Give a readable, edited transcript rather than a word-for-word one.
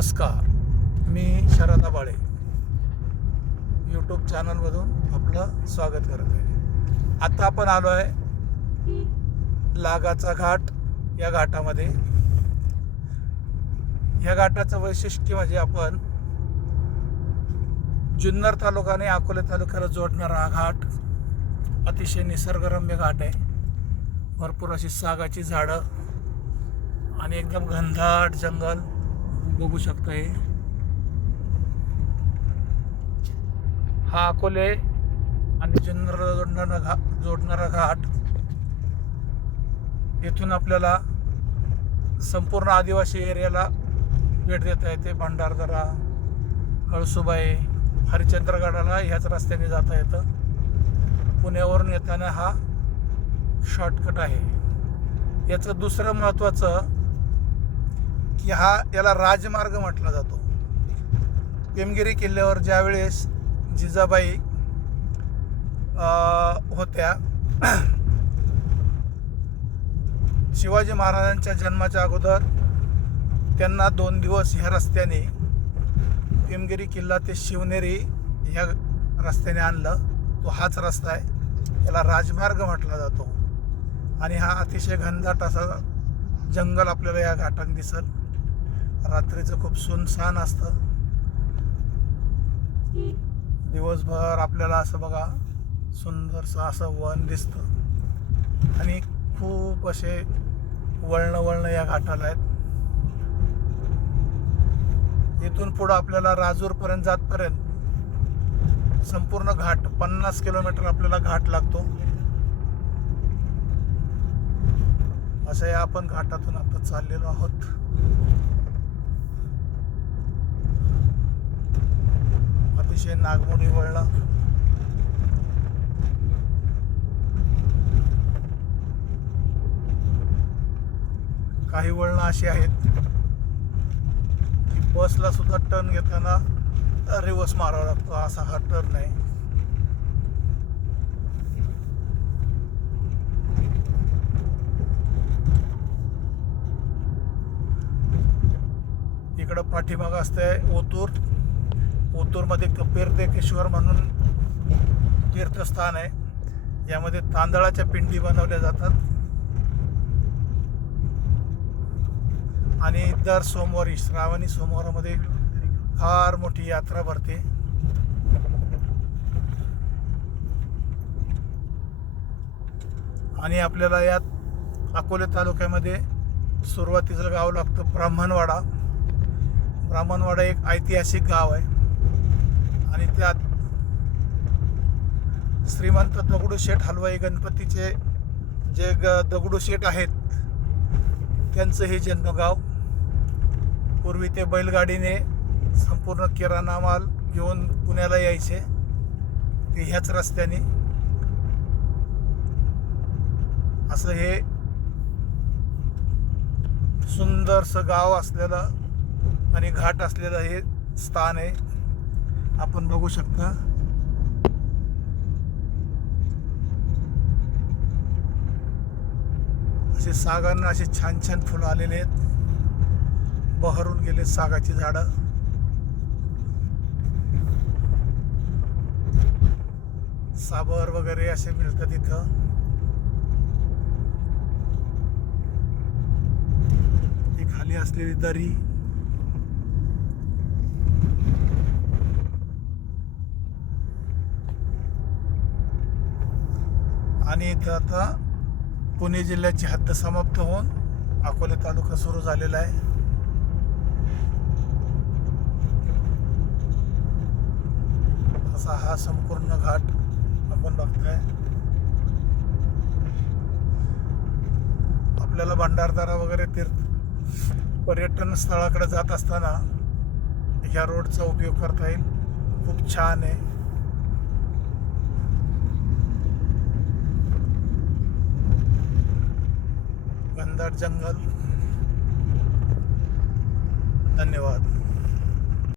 नमस्कार, मी शरद आबाळे यूट्यूब चॅनलमधून आपलं स्वागत करत आहे. आता आपण आलो आहे लागाचा घाट या घाटामध्ये. या घाटाचं वैशिष्ट्य म्हणजे आपण जुन्नर तालुका आणि अकोले तालुक्याला जोडणारा हा घाट अतिशय निसर्गरम्य घाट आहे. भरपूर अशी सागाची झाडं आणि एकदम घनदाट जंगल बघू शकताय. हा अकोले आणि जुन्नरला जोडणारा घाट. येथून आपल्याला संपूर्ण आदिवासी एरियाला भेट देता येते. भंडारदरा, कळसुबाई, हरिश्चंद्रगडाला ह्याच रस्त्याने जाता येतं. पुण्यावरून येताना हा शॉर्टकट आहे. याचं दुसरं महत्त्वाचं की याला राजमार्ग म्हटला जातो. पेमगिरी किल्ल्यावर ज्यावेळेस जिजाबाई होत्या, शिवाजी महाराजांच्या जन्माच्या अगोदर त्यांना 2 दिवस ह्या रस्त्याने पेमगिरी किल्ला ते शिवनेरी ह्या रस्त्याने आणलं. तो हाच रस्ता आहे. याला राजमार्ग म्हटला जातो. आणि हा अतिशय घनदाट असा जंगल आपल्याला या घाटात दिसल. रात्रीचं खूप सुनसान असतं. दिवसभर आपल्याला असं बघा सुंदरसं असं वन दिसतं. आणि खूप असे वळणं या घाटाला आहेत. इथून पुढं आपल्याला राजूरपर्यंत जातपर्यंत संपूर्ण घाट 50 किलोमीटर आपल्याला घाट लागतो. असं या आपण घाटातून आता चाललेलो आहोत. अतिशय नागमोडी वळणं. काही वळणं अशी आहेत की बसला सुद्धा टर्न घेताना रिवर्स मारावा लागतो. असा हा टर्न आहे. इकडं पाठीमागं असतंय ओतूरमध्ये कपिरदेकेश्वर म्हणून तीर्थस्थान आहे. यामध्ये तांदळाच्या पिंडी बनवल्या जातात. आणि दर सोमवारी श्रावणी सोमवारामध्ये फार मोठी यात्रा भरते. आणि आपल्याला यात अकोले तालुक्यामध्ये सुरुवातीचं गाव लागतं ब्राह्मणवाडा. ब्राह्मणवाडा एक ऐतिहासिक गाव आहे. आणि त्यात श्रीमंत दगडूशेठ हलवाई गणपतीचे जे दगडूशेठ आहेत त्यांचं हे जन्मगाव. पूर्वी ते बैलगाडीने संपूर्ण किराणा माल घेऊन पुण्याला यायचे. ते ह्याच रस्त्याने असं हे सुंदरसं गाव असलेलं आणि घाट असलेलं हे स्थान आहे. आपण बघू शकता. असे सागांना असे छान फुलं आलेले आहेत. बहरून गेले सागाची झाडं. साबर वगैरे असे मिळतात इथं. ही खाली असलेली दरी. आणि इथं आता पुणे जिल्ह्याची हद्द समाप्त होऊन अकोले तालुका सुरू झालेला आहे. असा हा संपूर्ण घाट आपण बघताय. आपल्याला भंडारदरा वगैरे पर्यटन स्थळाकडे जात असताना ह्या रोडचा उपयोग करता येईल. खूप छान आहे. घनदाट जंगल. धन्यवाद.